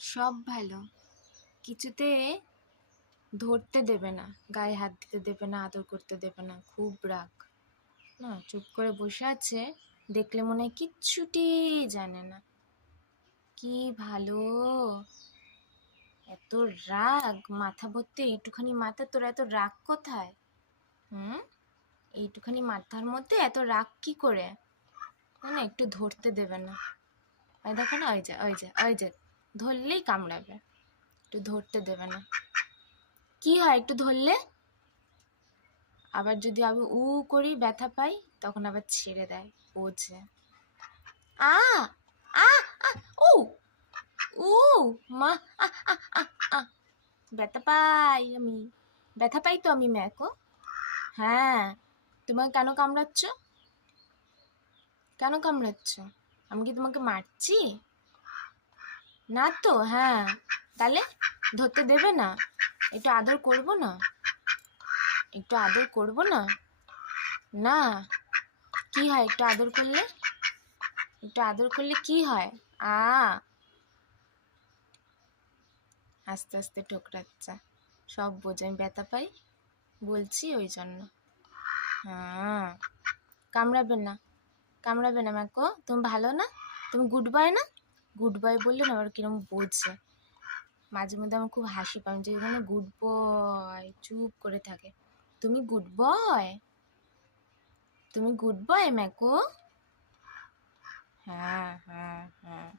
সব ভালো, কিছুতে ধরতে দেবে না, গায়ে হাত দিতে দেবে না, আদর করতে দেবে না, খুব রাগ না। চুপ করে বসে আছে, দেখলে মনে হয় কিচ্ছুটি জানে না। কি ভালো, এত রাগ, মাথা ভর্তি এইটুখানি মাথা, তোর এত রাগ কোথায়? এইটুখানি মাথার মধ্যে এত রাগ কি করে? না, একটু ধরতে দেবে না। ওই দেখো না, ওই যে ওই যে ওই যে ধরলেই কামড়াবে, একটু ধরতে দেবে না। কি হয় একটু ধরলে? আবার যদি আমি উ করি, ব্যথা পাই, তখন আবার ছেড়ে দেয়, বোঝে। আ আ আ উ উ মা, আ আ আ আ ব্যথা পাই আমি, ব্যথা পাই তো আমি ম্যাকো। হ্যাঁ, তোমাকে কেন কামড়াচ্ছ? কেন কামড়াচ্ছ? আমি কি তোমাকে মারছি? না তো। হ্যাঁ, তাহলে ধরতে দেবে না? একটু আদর করবো না? একটু আদর করবো না? না, কি হয় একটু আদর করলে? একটু আদর করলে কি হয়? আ আস্তে আস্তে ঠোকরাচ্ছা, সব বোঝে, আমি ব্যথা পাই বলছি ওই জন্য। হ্যাঁ, কামড়াবে না, কামড়াবে না ম্যাকো, তুমি ভালো না? তুমি গুড বয় না? গুড বয় বললে না আবার কিরম বোঝে। মাঝে মধ্যে আমার খুব হাসি পায়, যে এখানে গুড বয় চুপ করে থাকে। তুমি গুড বয়? তুমি গুড বয় ম্যাকো? হ্যাঁ হ্যাঁ হ্যাঁ।